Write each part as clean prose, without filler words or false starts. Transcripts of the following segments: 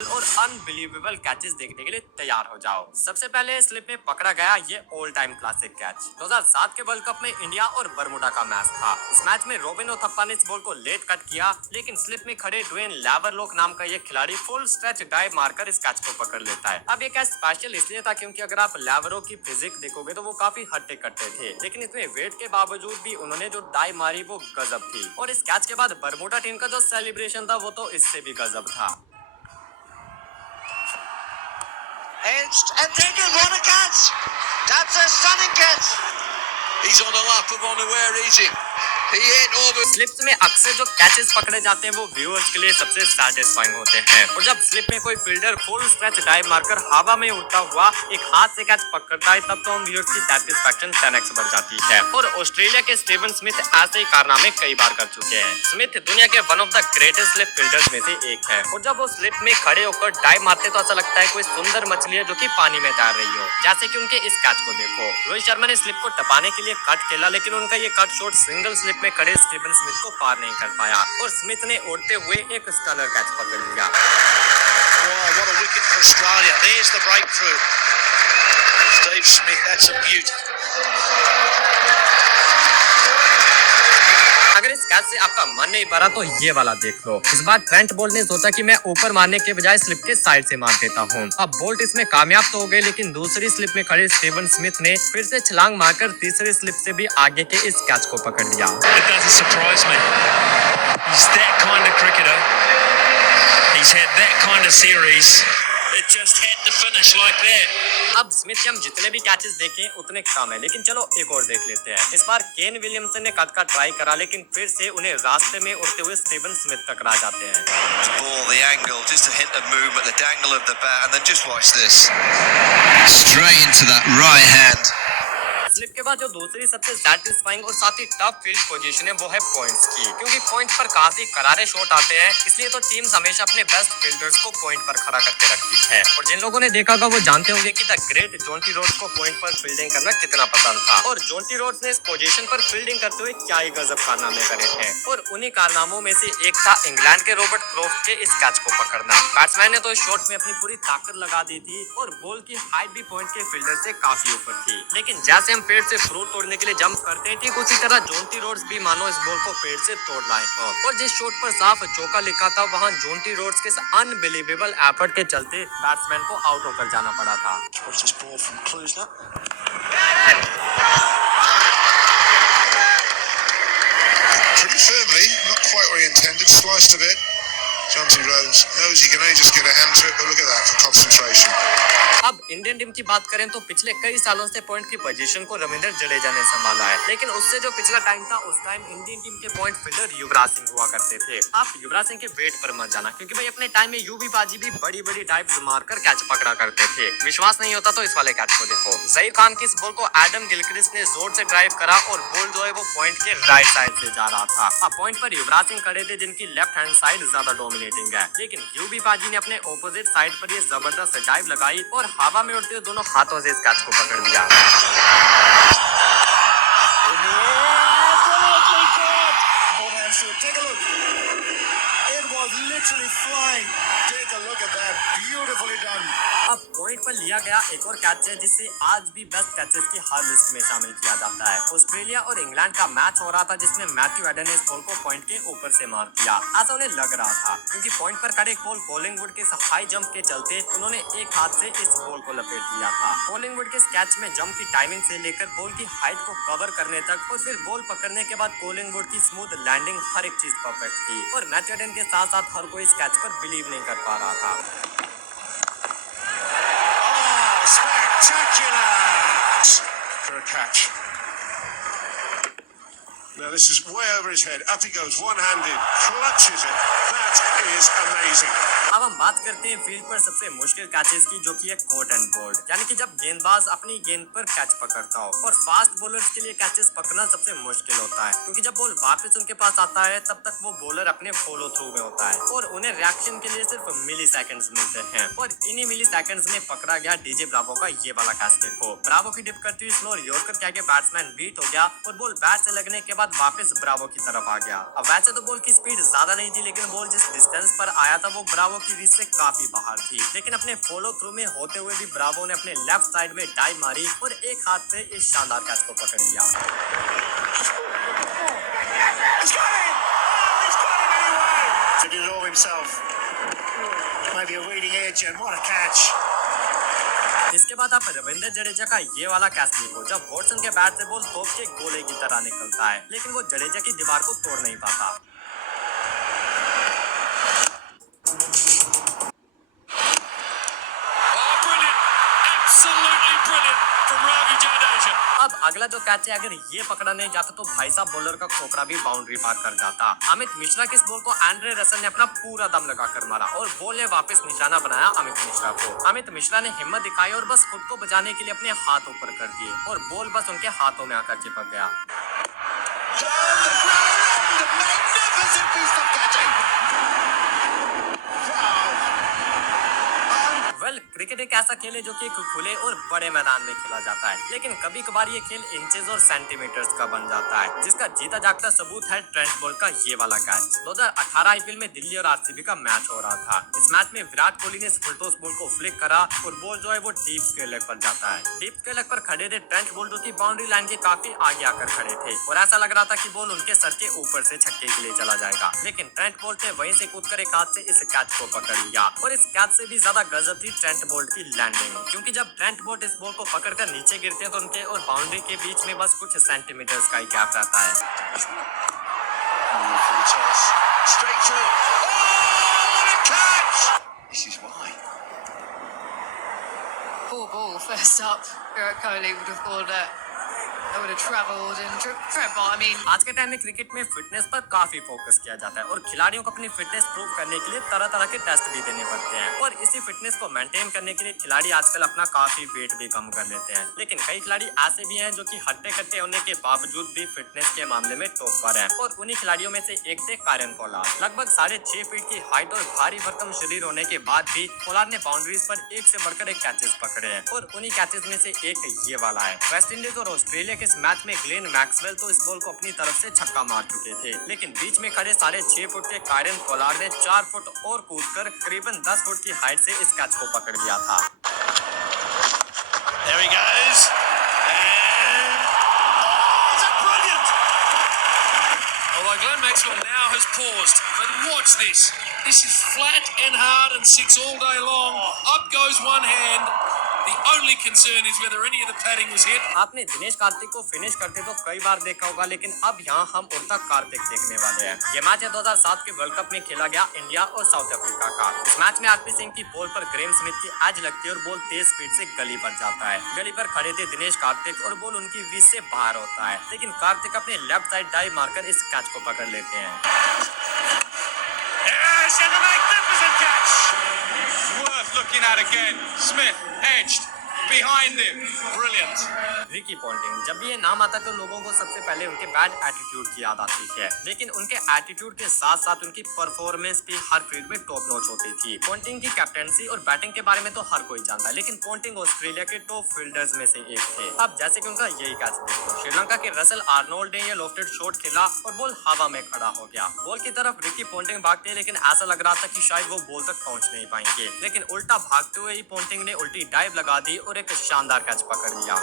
और unbelievable catches देखने के लिए तैयार हो जाओ। सबसे पहले स्लिप में पकड़ा गया ये ऑल टाइम क्लासिक कैच 2007 के वर्ल्ड कप में इंडिया और बरमुडा का मैच था। इस मैच में रोबिन ओथप्पा ने इस बॉल को लेट कट किया, लेकिन स्लिप में खड़े ड्वेन लेवरलॉक नाम का ये खिलाड़ी फुल स्ट्रेच डाइव मारकर इस कैच को पकड़ लेता है। अब ये कैच स्पेशल इसलिए था क्योंकि अगर आप लेवरो की फिजिक देखोगे तो वो काफी हट्टे कट्टे थे, लेकिन इतने वेट के बावजूद भी उन्होंने जो डाइव मारी वो गजब थी। और इस कैच के बाद बरमुडा टीम का जो सेलिब्रेशन था वो तो इससे भी गजब था। And taken, what a catch! That's a stunning catch! He's on a lap of unaware easy. He ain't over. Slips में अक्सर जो कैचेस पकड़े जाते हैं वो व्यूअर्स के लिए सबसे सैटिस्फाइंग होते हैं। और जब स्लिप में कोई फील्डर फुल स्ट्रेच डाइव मारकर हवा में उड़ता हुआ एक हाथ से कैच पकड़ता है तब तो हम व्यूअर्स की सैटिस्फैक्शन 10x बढ़ जाती है। और ऑस्ट्रेलिया के स्टीवन स्मिथ ऐसे ही कारनामे कई बार कर चुके हैं। स्मिथ दुनिया के one of the greatest slip fielders में से एक है और जब वो स्लिप में खड़े होकर डाइव मारते तो ऐसा लगता है कोई सुंदर मछली है जो कि पानी में तैर रही हो। जैसे कि उनके इस कैच को देखो, रोहित शर्मा ने स्लिप को टपाने के लिए कट खेला, लेकिन उनका ये कट शॉट सिंगल स्लिप में खड़े स्टीवन स्मिथ को पार नहीं कर पाया और स्मिथ ने उड़ते हुए एक स्टनर कैच पकड़ लिया। Oh, what a wicket for Australia. There's the breakthrough. Steve Smith, that's a beauty. अगर इस कैच से आपका मन नहीं भरा तो ये वाला देख लो। इस बार ट्रेंट बोल्ट ने सोचा कि मैं ऊपर मारने के बजाय स्लिप के साइड से मार देता हूँ। अब बोल्ट इसमें कामयाब तो हो गए, लेकिन दूसरी स्लिप में खड़े स्टीवन स्मिथ ने फिर से छलांग मारकर तीसरी स्लिप से भी आगे के इस कैच को पकड़ लिया। It doesn't surprise me. He's that kind of cricketer. He's had that kind of series. It just had to finish like that. अब स्मिथ के हम जितने भी कैचेस देखें उतने कम है, लेकिन चलो एक और देख लेते हैं। इस बार केन विलियमसन ने कट का ट्राई करा, लेकिन फिर से उन्हें रास्ते में उड़ते हुए स्टीवन स्मिथ टकरा जाते हैं। Ball, the angle, just a hint of movement, the dangle of the bat, and then just watch this. Straight into that right hand. Slip के बाद जो दूसरी सबसे सैटिस्फाइंग और साथ ही टफ फील्ड पोजीशन है वो है पॉइंट्स की, क्योंकि पॉइंट पर काफी करारे शॉट आते हैं, इसलिए तो टीम्स हमेशा अपने बेस्ट फील्डर्स को पॉइंट पर खड़ा करके रखती है। और जिन लोगों ने देखा होगा वो जानते होंगे कि द ग्रेट जोंटी रोड्स को पॉइंट पर फील्डिंग करना कितना पसंद था और जोंटी रोड्स ने इस पोजीशन पर फील्डिंग करते हुए क्या ही गजब कारनामे करे थे। और उन्हीं कारनामों में से एक था इंग्लैंड के रॉबर्ट क्रॉफ्ट के इस कैच को पकड़ना। बैट्समैन ने तो इस शॉट में अपनी पूरी ताकत लगा दी थी और बॉल की हाइट भी पॉइंट के फील्डर से काफी ऊपर थी, लेकिन जैसे हम पेड़ से फ्रूट तोड़ने के लिए जंप करते हैं ठीक उसी तरह जोंटी रोड्स भी मानो इस बॉल को पेड़ से तोड़ लाए हो। और जिस शॉट पर साफ चौका लिखा था वहां जोंटी रोड्स के अनबिलीवेबल एफर्ट के चलते बैट्समैन को आउट होकर जाना पड़ा था। Watch this ball from Klusner. Pretty firmly, not quite where he intended, sliced a bit. Jonty Rhodes knows he can only just get a hand to it, but look at that for concentration. अब Indian team की बात करें तो पिछले कई सालों से point की पोजीशन को रविंद्र जडेजा ने संभाला है, लेकिन उससे जो पिछला टाइम था उस टाइम इंडियन टीम के पॉइंट फील्डर युवराज सिंह हुआ करते थे। आप युवराज सिंह के वेट पर मत जाना, क्योंकि भाई अपने टाइम में यूवी बाजी भी बड़ी बड़ी डाइव्स मारकर कैच पकड़ा करते थे। विश्वास नहीं होता तो इस वाले कैच को देखो। जहीर खान की इस बॉल को एडम गिलक्रिस्ट ने जोर से ड्राइव करा और बॉल जो है वो पॉइंट के राइट साइड से जा रहा था। अब पॉइंट पर युवराज सिंह खड़े थे जिनकी लेफ्ट हैंड साइड ज्यादा डोमिनेटिंग है, लेकिन यूवी बाजी ने अपने ऑपोजिट साइड पर ये जबरदस्त डाइव लगाई और हवा में उड़ते हुए दोनों हाथों से इस कैच को पकड़ लिया। Take a look. It was literally flying. Take a look at that. Beautifully done. अब पॉइंट पर लिया गया एक और कैच है जिसे आज भी बेस्ट कैचेस की हर लिस्ट में शामिल किया जाता है। ऑस्ट्रेलिया और इंग्लैंड का मैच हो रहा था जिसमें मैथ्यू एडन ने इस बॉल को पॉइंट के ऊपर से मार दिया। ऐसा उन्हें लग रहा था क्योंकि पॉइंट पर खड़े कोल कॉलिंगवुड के हाई जंप के चलते उन्होंने एक हाथ से इस बॉल को लपेट लिया था। कॉलिंगवुड के कैच में जंप की टाइमिंग से लेकर बॉल की हाइट को कवर करने तक और फिर बॉल पकड़ने के बाद कॉलिंगवुड की स्मूथ लैंडिंग हर एक चीज परफेक्ट थी और मैथ्यू एडन के साथ साथ हर कोई इस कैच पर बिलीव नहीं कर पा रहा था। Spectacular for a catch. Now this is way over his head. Up he goes, one-handed, clutches it. That is amazing. अब हम बात करते हैं फील्ड पर सबसे मुश्किल कैचेस की, जो कि है कोट एंड बोल्ड, यानी कि जब गेंदबाज अपनी गेंद पर कैच पकड़ता हो। और फास्ट बॉलर्स के लिए कैचेस पकड़ना सबसे मुश्किल होता है, क्योंकि जब बॉल वापस उनके पास आता है तब तक वो बॉलर अपने फॉलो थ्रू में होता है और उन्हें रिएक्शन के लिए सिर्फ मिली सेकेंड्स मिलते हैं। और इन्हीं मिली सेकेंड्स में पकड़ा गया डीजे ब्रावो का ये वाला कैच देखो। ब्रावो की डिप करती हुई स्लो यॉर्कर के आगे बैट्समैन बीट हो गया और बॉल बैट से लगने के बाद वापस ब्रावो की तरफ आ गया। अब वैसे तो बॉल की स्पीड ज्यादा नहीं थी, लेकिन बॉल जिस डिस्टेंस पर आया था वो ब्रावो की सीरीज से काफी बाहर थी, लेकिन अपने फॉलो थ्रू में होते हुए भी ब्रावो ने अपने लेफ्ट साइड में डाइव मारी और एक हाथ से इस शानदार कैच को पकड़ लिया। He's got it! Oh, he's got it anyway! Did it all himself. Maybe a leading edge, and what a catch! इसके बाद आप रविंद्र जडेजा का ये वाला कैच देखो, जब वॉटसन के बैट से बॉल तोप के गोले की तरह निकलता है, लेकिन वो जडेजा की दीवार को तोड़ नहीं पाता। Oh, brilliant. Absolutely brilliant from Ravi Jadeja. अब अगला जो कैच है, अगर ये पकड़ा नहीं जाता तो भाई साहब बॉलर का खोपड़ा भी बाउंड्री पार कर जाता। अमित मिश्रा की इस बॉल को एंड्रे रसल ने अपना पूरा दम लगाकर मारा और बॉल ने वापस निशाना बनाया अमित मिश्रा को। अमित मिश्रा ने हिम्मत दिखाई और बस खुद को बचाने के लिए अपने हाथ ऊपर कर दिए और बॉल बस उनके हाथों में आकर चिपक गया। Down the ground! Magnificent piece of catching! Well, cricket एक ऐसा खेल है जो कि एक खुले और बड़े मैदान में खेला जाता है, लेकिन कभी कभार ये खेल इंचेस और सेंटीमीटर्स का बन जाता है, जिसका जीता जागता सबूत है ट्रेंट बोल्ट का ये वाला कैच। 2018 आईपीएल में दिल्ली और आरसीबी का मैच हो रहा था। इस मैच में विराट कोहली ने फुलटॉस बॉल को फ्लिक करा और बॉल जो है वो डीप स्क्वायर लेग पर जाता है। डीप स्क्वायर लेग पर खड़े थे ट्रेंट बोल्ट, जो की बाउंड्री लाइन के काफी आगे आकर खड़े थे और ऐसा लग रहा था कि बॉल उनके सर के ऊपर से छक्के के लिए चला जाएगा, लेकिन ट्रेंट बोल्ट ने वहीं से कूदकर एक हाथ से इस कैच को पकड़ लिया। और इस कैच से भी ज्यादा गजब थी ट्रेंट बोल्ट की लैंडिंग, क्योंकि जब ट्रेंट बोल्ट इस बॉल को पकड़कर नीचे गिरते हैं तो उनके और बाउंड्री के बीच में बस कुछ सेंटीमीटर्स का ही गैप रहता है। Full toss. Straight through. Oh, what a catch! This is why. Poor ball first up. Virat Kohli would have thought that would have travelled and Trent Bolt. I mean, आज के time में cricket में fitness पर काफी focus किया जाता है और खिलाड़ियों को अपनी फिटनेस प्रूव करने के लिए तरह तरह के टेस्ट भी देने पड़ते हैं और इसी फिटनेस को मेंटेन करने के लिए खिलाड़ी आजकल अपना काफी वेट भी कम कर लेते हैं, लेकिन कई खिलाड़ी ऐसे भी हैं जो कि हट्टे कट्टे होने के बावजूद भी फिटनेस के मामले में टॉप पर हैं और उन्हीं खिलाड़ियों में से एक थे कायरन पोलार्ड। लगभग 6.5 फीट की हाइट और भारी भरकम शरीर होने के बाद भी पोलार्ड ने बाउंड्रीज पर एक से बढ़कर एक कैचेस पकड़े हैं और उन्हीं कैचेस में से एक ये वाला है। वेस्ट इंडीज और ऑस्ट्रेलिया के इस मैच में ग्लेन मैक्सवेल तो इस बॉल को अपनी तरफ से छक्का मार चुके थे, लेकिन बीच में खड़े 6.5 फुट के कायरन पोलार्ड ने 4 फुट और कूदकर करीबन 10 फुट की हाइट से इस कैच को पकड़ लिया था। There he goes. And... Oh, is that brilliant? Although Glenn Maxwell now has paused, but watch this. This is flat and hard and 6 all day long. Up goes one hand. The only concern is whether any of the padding was hit. आपने दिनेश कार्तिक को finish करते तो कई बार देखा होगा, लेकिन अब यहाँ हम उल्टा कार्तिक देखने वाले हैं। ये मैच है 2007 के वर्ल्ड कप में खेला गया इंडिया और साउथ अफ्रीका का। इस मैच में आरपी सिंह की बॉल पर ग्रेम स्मिथ की एज लगती है और बॉल तेज स्पीड से गली पर जाता है। गली पर खड़े थे दिनेश कार्तिक और बॉल उनकी रीच से बाहर होता है, लेकिन कार्तिक अपने लेफ्ट साइड डाइव मारकर इस कैच को पकड़ लेते हैं। Yes, and a magnificent catch! Worth looking at again. Smith, edged. Behind him. Brilliant. Ricky Ponting, जब भी ये नाम आता है तो लोगों को सबसे पहले उनके बैड एटीट्यूड की याद आती है, लेकिन उनके एटीट्यूड के साथ साथ उनकी परफॉर्मेंस भी हर फील्ड में टॉप नॉच होती थी। पॉन्टिंग की कैप्टेंसी और बैटिंग के बारे में तो हर कोई जानता है, लेकिन पॉन्टिंग ऑस्ट्रेलिया के टॉप फील्डर्स में से एक थे। अब जैसे कि उनका यही कैच देखो, श्रीलंका के रसल आर्नोल्ड ने ये लॉफ्टेड शॉट खेला और बॉल हवा में खड़ा हो गया। बॉल की तरफ रिकी पॉन्टिंग भागते हैं, लेकिन ऐसा लग रहा था कि शायद वो बॉल तक पहुंच नहीं पाएंगे, लेकिन उल्टा भागते हुए ही पॉन्टिंग ने उल्टी डाइव लगा दी और एक शानदार कैच पकड़ लिया।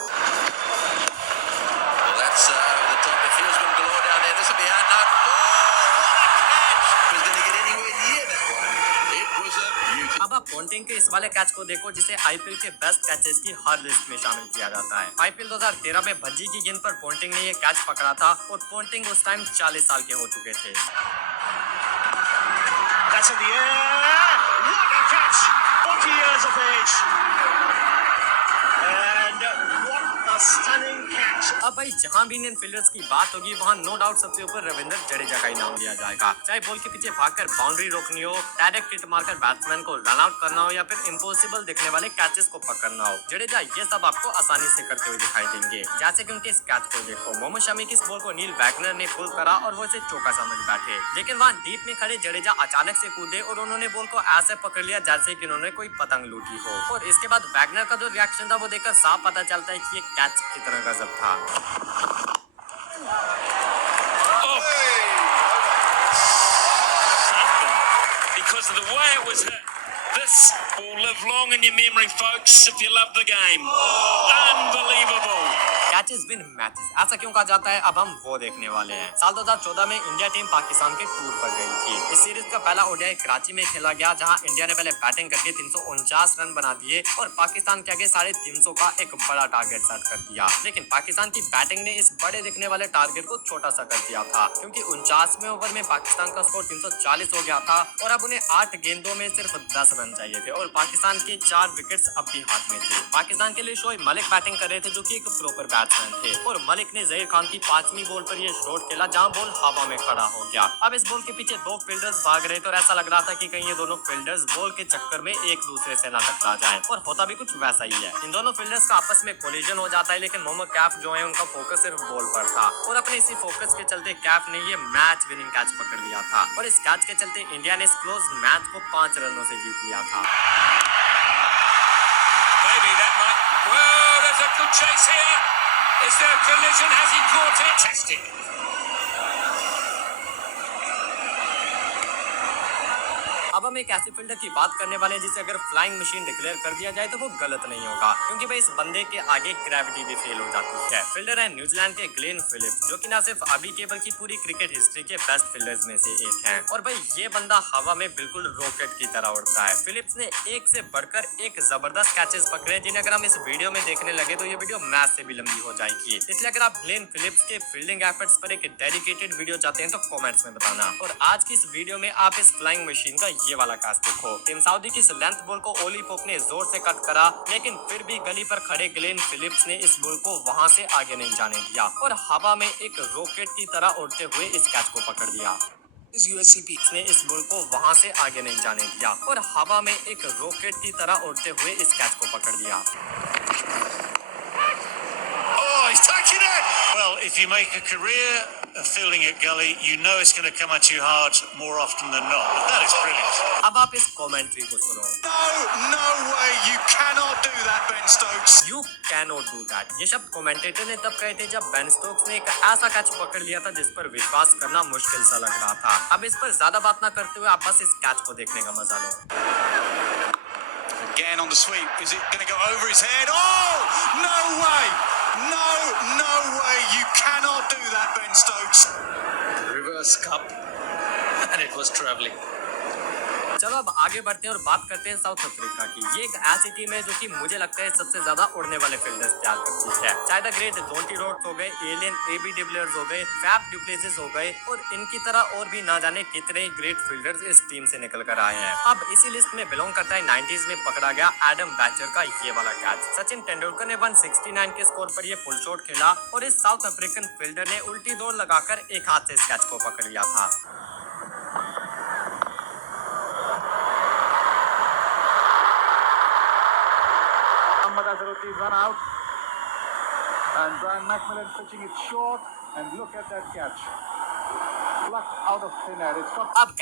Well, that's over the top. It feels one galore down there. This will be out now. Oh, what a catch! Was going to get anywhere near that one. It was a beauty. अब आप Ponting के इस वाले catch को देखो, जिसे IPL के best catches की हर लिस्ट में शामिल किया जाता है। आईपीएल 2013 में भज्जी की गेंद पर पॉन्टिंग ने ये कैच पकड़ा था और पॉन्टिंग उस टाइम 40 साल के हो चुके थे। That's in the air. What a catch! 40 years of age. And what a stunning catch. अब भाई जहां भी इंडियन फील्डर्स की बात होगी वहां नो डाउट सबसे ऊपर रविंद्र जडेजा का ही नाम लिया जाएगा। चाहे बॉल के पीछे भागकर बाउंड्री रोकनी हो, डायरेक्ट हिट मारकर बैट्समैन को रन आउट करना हो या फिर इम्पॉसिबल दिखने वाले कैचेस को पकड़ना हो, जडेजा ये सब आपको आसानी से करते हुए दिखाई देंगे। जैसे कि उनके इस कैच को देखो, मोहम्मद शमी की इस बॉल को नील वैगनर ने पुल करा और वो इसे चौका समझ बैठे, लेकिन वहाँ डीप में खड़े जडेजा अचानक से कूदे और उन्होंने बॉल को ऐसे पकड़ लिया जैसे कि उन्होंने कोई पतंग लूटी हो। और इसके बाद वैगनर का जो रिएक्शन था वो देखकर साफ पता चलता है कि ये कैच कितना गजब था। Because of the way it was hit. This will live long in your memory, folks, if you love the game. Unbelievable. Catches win matches, ऐसा क्यों कहा जाता है, अब हम वो देखने वाले हैं। साल 2014 में इंडिया टीम पाकिस्तान के टूर पर गई थी। इस सीरीज का पहला ओडीआई कराची में खेला गया, जहां इंडिया ने पहले बैटिंग करके 349 रन बना दिए और पाकिस्तान के आगे 350 का एक बड़ा टारगेट सेट कर दिया। लेकिन पाकिस्तान की बैटिंग ने इस बड़े दिखने वाले टारगेट को छोटा सा कर दिया था, क्योंकि 49वें ओवर में पाकिस्तान का स्कोर 340 हो गया था और अब उन्हें 8 गेंदों में सिर्फ 10 रन चाहिए थे और पाकिस्तान के 4 विकेट्स अब भी हाथ में थे। पाकिस्तान के लिए शोएब मलिक बैटिंग कर रहे थे, जो कि एक प्रॉपर बैट्समैन थे, और मलिक ने जहीर खान की 5वीं बॉल पर ये शॉट खेला, जहां बॉल हवा में खड़ा हो गया। अब इस बॉल के पीछे 2 फील्डर्स भाग रहे थे और ऐसा लग रहा था कि कहीं ये दोनों फील्डर्स बॉल के चक्कर में एक दूसरे से ना टकरा जाएं, और होता भी कुछ वैसा ही है। इन दोनों फील्डर्स का आपस में कोलिजन हो जाता है, लेकिन मोहम्मद कैफ जो है उनका फोकस सिर्फ बॉल पर था और अपने इसी फोकस के चलते कैफ ने ये मैच विनिंग कैच पकड़ लिया था और इस कैच के चलते इंडिया ने इस क्लोज मैच को 5 रनों से जीत लिया था। Maybe that might. Whoa, there's a good chase here. Is there a collision? Has he caught it? Fantastic. अब हम एक ऐसे फील्डर की बात करने वाले हैं जिसे अगर फ्लाइंग मशीन डिक्लेयर कर दिया जाए तो वो गलत नहीं होगा, क्योंकि भाई इस बंदे के आगे ग्रेविटी भी फेल हो जाती है। फील्डर है न्यूजीलैंड के ग्लेन फिलिप्स, जो कि ना सिर्फ अभी के बल्कि पूरी क्रिकेट हिस्ट्री के बेस्ट फील्डर्स में से एक हैं। और भाई ये बंदा हवा में बिल्कुल रॉकेट की तरह उड़ता है। फिलिप्स ने एक से बढ़कर एक जबरदस्त कैचेस पकड़े, जिन्हें अगर हम इस वीडियो में देखने लगे तो ये वीडियो मैच से भी लंबी हो जाएगी। इसलिए अगर आप ग्लेन फिलिप्स के फील्डिंग एफर्ट्स पर एक डेडिकेटेड वीडियो चाहते हैं तो कमेंट्स में बताना। और आज की इस वीडियो में आप इस फ्लाइंग मशीन का ये वाला कैच देखो। टीम सऊदी की इस लेंथ बॉल को ओली पोप ने जोर से कट करा, लेकिन फिर भी गली पर खड़े ग्लेन फिलिप्स ने इस बॉल को वहां से आगे नहीं जाने दिया और हवा में एक रॉकेट की तरह उड़ते हुए इस कैच को पकड़ दिया। ने इस बॉल को वहां से आगे नहीं जाने दिया और हवा में एक रॉकेट की तरह उड़ते हुए इस कैच को पकड़ दिया। Oh, he's taking it! Well, if you make a career of fielding at gully, you know it's going to come at you hard more often than not. But that is brilliant. अब आप इस commentary को सुनो। No way! You cannot do that, Ben Stokes. You cannot do that। ये शब्द commentator ने तब कहे थे जब बेन स्टोक्स ने एक ऐसा कैच पकड़ लिया था जिस पर विश्वास करना मुश्किल सा लग रहा था। अब इस पर ज्यादा बात ना करते हुए आप बस इस कैच को देखने का मजा लो। Again on the sweep. Is it going to go over his head? Oh! No way! No way! You cannot do that, Ben Stokes. Reverse cup, and it was travelling. चलो अब आगे बढ़ते हैं और बात करते हैं साउथ अफ्रीका की। ये एक ऐसी टीम है जो कि मुझे लगता है सबसे ज्यादा उड़ने वाले फील्डर्स तैयार करती है। चाहे द ग्रेट जोंटी रोड्स हो गए, एलियन एबी डिविलियर्स हो गए, फैफ डु प्लेसिस हो गए और इनकी तरह और भी ना जाने कितने ग्रेट फील्डर्स इस टीम से निकल कर आए हैं। अब इसी लिस्ट में बिलोंग करता है 90s में पकड़ा गया एडम बैचर का ये वाला कैच। सचिन तेंदुलकर ने 169 के स्कोर पर ये फुल शॉट खेला और इस साउथ अफ्रीकन फील्डर ने उल्टी दौड़ लगाकर एक हाथ से इस कैच को पकड़ लिया था। Azharuddin run out, and Brian McMillan pitching it short, and look at that catch, plucked out of thin air. It's got अब